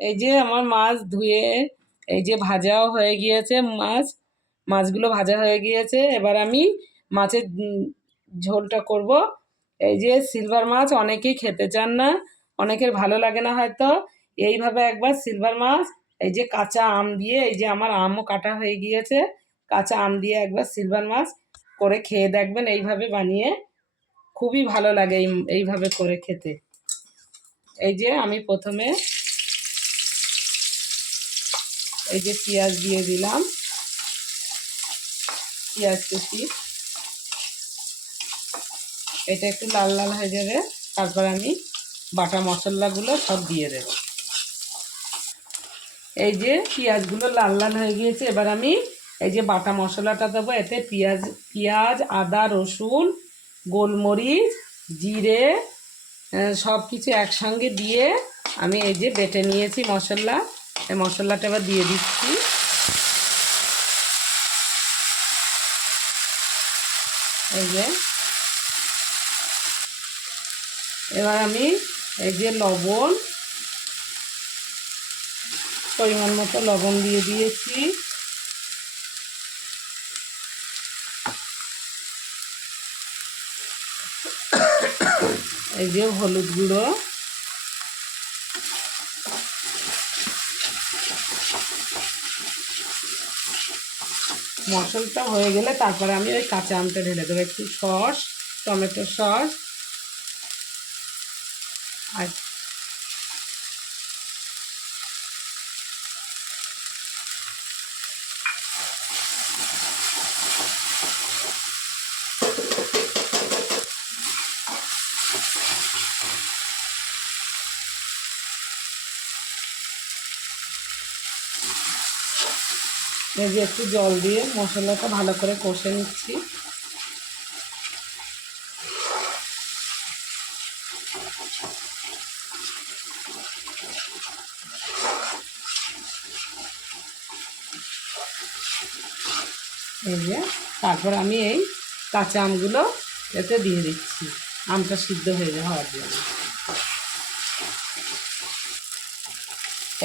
এই যে আমার মাছ ধুয়ে, এই যে ভাজাও হয়ে গিয়েছে মাছ, মাছগুলো ভাজা হয়ে গিয়েছে। এবার আমি মাছের ঝোলটা করব। এই যে সিলভার মাছ, অনেকেই খেতে চান না, অনেকের ভালো লাগে না হয়তো। এইভাবে একবার সিলভার মাছ, এই যে কাঁচা আম দিয়ে, এই যে আমার আমও কাটা হয়ে গিয়েছে, কাঁচা আম দিয়ে একবার সিলভার মাছ করে খেয়ে দেখবেন, এইভাবে বানিয়ে খুবই ভালো লাগে এই, এইভাবে করে খেতে। এই যে আমি প্রথমে এই যে পেঁয়াজ দিয়ে দিলাম। পেঁয়াজ কুচি। এটা একটু লাল লাল হয়ে যাবে। তারপর আমি বাটা মশলাগুলো সব দিয়ে দেব। এই যে পেঁয়াজগুলো লাল লাল হয়ে গিয়েছে, এবার আমি এই যে বাটা মশলাটা দেবো। এতে পেঁয়াজ পেঁয়াজ, আদা, রসুন, গোলমরিচ, জিরে সব কিছু একসঙ্গে দিয়ে আমি এই যে বেটে নিয়েছি মশলা। এই মশলাটা এবার দিয়ে দিচ্ছি। এই যে। এবার আমি এই যে লবণ, পরিমাণ মতো লবণ দিয়ে দিয়েছি। এই যে হলুদ গুঁড়ো। মশলাটা হয়ে গেলে তারপরে আমি ওই কাঁচা আমটা ঢেলে দেবো, একটু সস, টমেটো সস আর এই একটু জল দিয়ে মশলাটা ভালো করে কষে নিচ্ছি। এই যে, তারপর আমি এই কাঁচা আমগুলো এতে দিয়ে দিচ্ছি। আমটা সিদ্ধ হয়ে যাওয়ার জন্য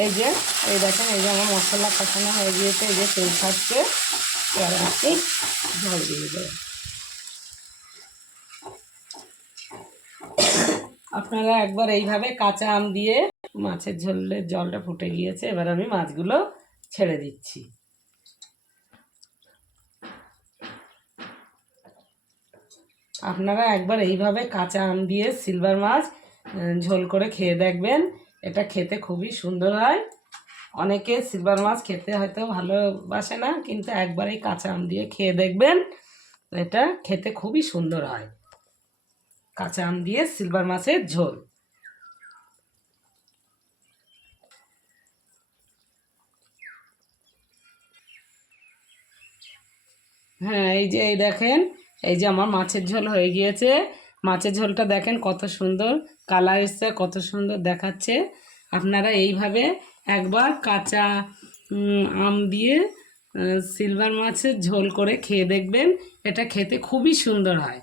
এই যে, এই দেখেন, এই যে আমার মশলা কষানো হয়ে গিয়েছে, এই যে তেল ছাড়ছে। এবার আপনি জল দিয়ে দেবেন আপনারা একবার এইভাবে কাঁচা আম দিয়ে মাছের ঝোলের জলটা ফুটে গিয়েছে, এবার আমি মাছগুলো ছেড়ে দিচ্ছি। আপনারা একবার এইভাবে কাঁচা আম দিয়ে সিলভার মাছ ঝোল করে খেয়ে দেখবেন। এটা খেতে খুবই সুন্দর হয়। অনেকে সিলভার মাছ খেতে হয়তো ভালোবাসে না, কিন্তু একবার এই কাঁচা আম দিয়ে খেয়ে দেখবেন, এটা খেতে খুবই সুন্দর হয়। কাঁচা আম দিয়ে সিলভার মাছের ঝোল। হ্যাঁ এই যে এই দেখেন, এই যে আমার মাছের ঝোল হয়ে গিয়েছে। মাছের ঝোলটা দেখেন কত সুন্দর, কালার এসছে, কত সুন্দর দেখাচ্ছে। আপনারা এইভাবে একবার কাঁচা আম দিয়ে সিলভার মাছের ঝোল করে খেয়ে দেখবেন, এটা খেতে খুবই সুন্দর হয়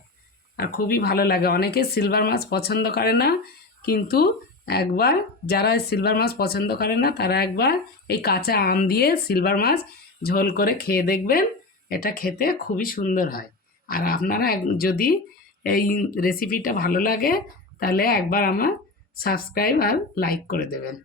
আর খুবই ভালো লাগে। অনেকে সিলভার মাছ পছন্দ করে না, কিন্তু একবার যারা সিলভার মাছ পছন্দ করে না, তারা একবার এই কাঁচা আম দিয়ে সিলভার মাছ ঝোল করে খেয়ে দেখবেন, এটা খেতে খুবই সুন্দর হয়। আর আপনারা যদি এই রেসিপিটা ভালো লাগে তাহলে একবার আমার সাবস্ক্রাইব আর লাইক করে দেবেন।